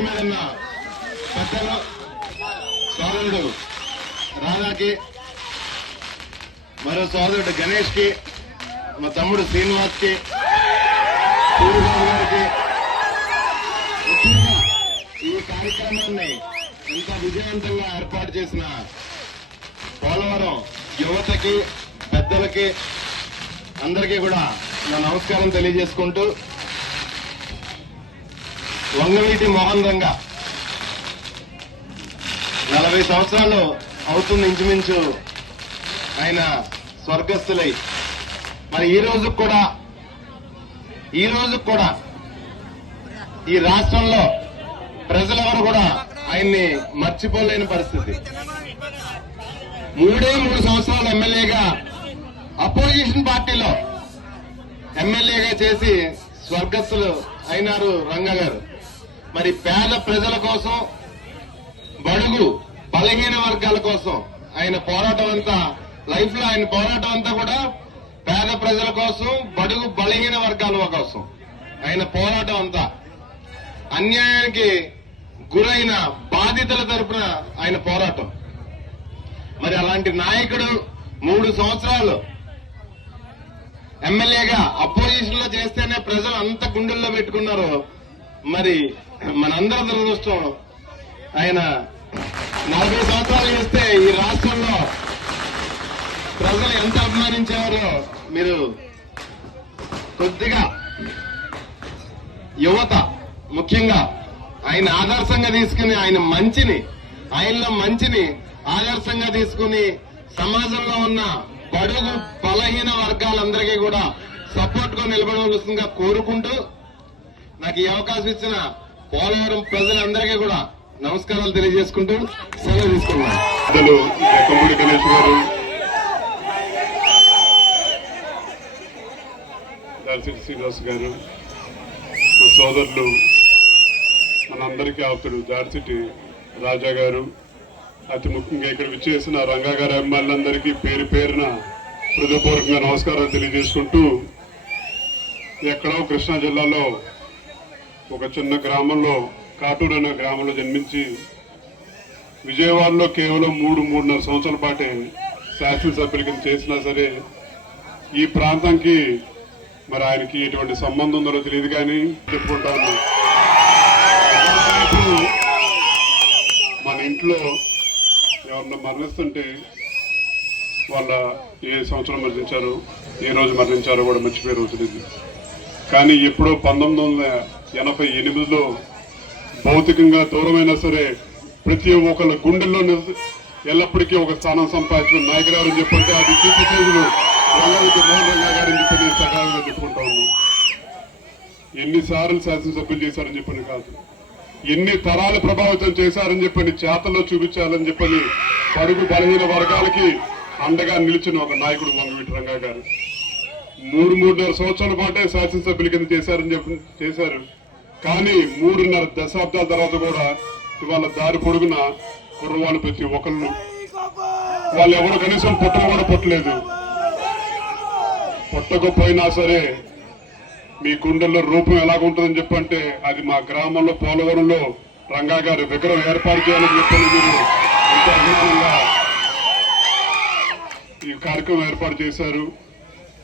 వేదిక మీద ఉన్న పెద్దలు సోదరుడు రాధాకి, మరో సోదరుడు గణేష్ కి, మా తమ్ముడు శ్రీనివాస్ కి, సూర్యబాబు గారికి, ముఖ్యంగా ఈ కార్యక్రమాన్ని ఇంత విజయవంతంగా ఏర్పాటు చేసిన పోలవరం యువతకి, పెద్దలకి అందరికీ కూడా నా నమస్కారం తెలియజేసుకుంటూ, వంగవీటి మోహన్ రంగ 40 సంవత్సరాలు అవుతుంది ఇంచుమించు ఆయన స్వర్గస్థులై. మరి ఈ రోజు కూడా ఈ రాష్ట్రంలో ప్రజలెవరు కూడా ఆయన్ని మర్చిపోలేని పరిస్థితి. 3 సంవత్సరాలు ఎమ్మెల్యేగా అపోజిషన్ పార్టీలో ఎమ్మెల్యేగా చేసి స్వర్గస్థులు అయినారు రంగా గారు. మరి పేద ప్రజల కోసం, బడుగు బలహీన వర్గాల కోసం ఆయన పోరాటం అంతా, లైఫ్ లో ఆయన పోరాటం అంతా కూడా పేద ప్రజల కోసం, బడుగు బలహీన వర్గాల కోసం ఆయన పోరాటం అంతా. అన్యాయానికి గురైన బాధితుల తరపున ఆయన పోరాటం. మరి అలాంటి నాయకుడు 3 సంవత్సరాలు ఎమ్మెల్యేగా అపోజిషన్ లో చేస్తేనే ప్రజలు అంత గుండెల్లో పెట్టుకున్నారు. మరి మనందరి దురదృష్టం, ఆయన 40 సంవత్సరాలు చేస్తే ఈ రాష్ట్రంలో ప్రజలు ఎంత అభిమానించేవారో మీరు కొద్దిగా యువత ముఖ్యంగా ఆయన ఆదర్శంగా తీసుకుని, ఆయనలో మంచిని ఆదర్శంగా తీసుకుని సమాజంలో ఉన్న బడుగు బలహీన వర్గాలందరికీ కూడా సపోర్ట్ గా నిలబడవలసిందిగా కోరుకుంటూ, నాకు ఈ అవకాశం ఇచ్చిన పోలవరం ప్రజలందరికీ కూడా నమస్కారాలు తెలియజేసుకుంటూ సెలవు తీసుకున్నాను. జక్కంపూడి గణేష్ గారు, దార్శెట్టి శ్రీనివాస్ గారు, మా సోదరులు, మనందరికీ ఆప్తుడు దార్శెట్టి రాజా గారు, అతి ముఖ్యంగా ఇక్కడ విచ్చేసిన రంగా గారి అభిమానులందరికీ పేరు పేరున హృదయపూర్వకంగా నమస్కారాలు తెలియజేసుకుంటూ, ఎక్కడో కృష్ణా జిల్లాలో ఒక చిన్న గ్రామంలో, కాటూరు అనే గ్రామంలో జన్మించి విజయవాడలో కేవలం 3-3.5 సంవత్సరాల పాటే శాసనసభ్యుల కింద చేసినా సరే ఈ ప్రాంతానికి మరి ఆయనకి ఎటువంటి సంబంధం ఉందో తెలియదు కానీ చెప్పుకుంటా ఉన్నాం. మన ఇంట్లో ఎవరన్నా మరణిస్తుంటే వాళ్ళ ఏ సంవత్సరం మరణించారో, ఏ రోజు మరణించారో కూడా మర్చిపోయే రోజు లేదు. కానీ ఎప్పుడో 1988లో భౌతికంగా దూరమైనా సరే ప్రతి ఒక్కళ్ళ గుండెల్లో ఎల్లప్పటికీ ఒక స్థానం సంపాదించిన నాయకురారని చెప్పంటే అది కీర్తిశేషులు వంగవీటి మోహన్ రంగా గారని చెప్పి నేను సకాలంగా చెప్పుకుంటా ఉన్నాను. ఎన్నిసార్లు శాసనసభ్యులు చేశారని చెప్పని కాదు, ఎన్ని తరాలు ప్రభావితం చేశారని చెప్పని చేతల్లో చూపించాలని చెప్పని బడుగు బలహీన వర్గాలకి అండగా నిలిచిన ఒక నాయకుడు వంగవీటి రంగా గారు. 3-3.5 సంవత్సరాల పాటే శాసనసభ్యుల కింద చేశారు. కానీ 3.5 దశాబ్దాల తర్వాత కూడా ఇవాళ దారి పొడుగున కుర్రవాళ్ళు ప్రతి ఒక్కళ్ళు, వాళ్ళు ఎవరు కనీసం పుట్టలు కూడా పుట్టలేదు. పుట్టకపోయినా సరే మీ గుండెల్లో రూపం ఎలాగుంటుందని చెప్పంటే అది మా గ్రామంలో పోలవరంలో రంగా గారు విగ్రహం ఏర్పాటు చేయాలని చెప్పని మీరు ఎంతో అభిమానంగా ఈ కార్యక్రమం ఏర్పాటు చేశారు.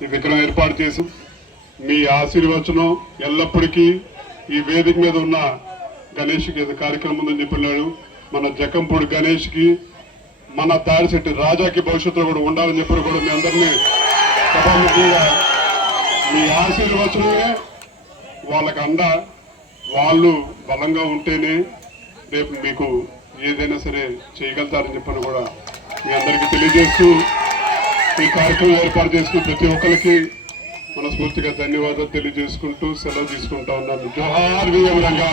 ఈ విగ్రహం ఏర్పాటు చేసి మీ ఆశీర్వచనం ఎల్లప్పటికీ ఈ వేదిక మీద ఉన్న గణేష్కి కార్యక్రమం ఉందని చెప్పినాడు. మన జక్కంపూడి గణేష్కి, మన దారిశెట్టి రాజాకి భవిష్యత్తులో కూడా ఉండాలని చెప్పి కూడా మీ అందరినీ సభాముఖంగా మీ ఆశీర్వచనమే వాళ్ళకి అండ. వాళ్ళు బలంగా ఉంటేనే రేపు మీకు ఏదైనా సరే చేయగలుగుతారని చెప్పని కూడా మీ అందరికీ తెలియజేస్తూ, ఈ కార్యక్రమం ఏర్పాటు చేసుకున్న ప్రతి ఒక్కరికి మనస్ఫూర్తిగా ధన్యవాదాలు తెలియజేసుకుంటూ సెలవు తీసుకుంటా ఉన్నాను. జోహార్ విజయ్ రంగా.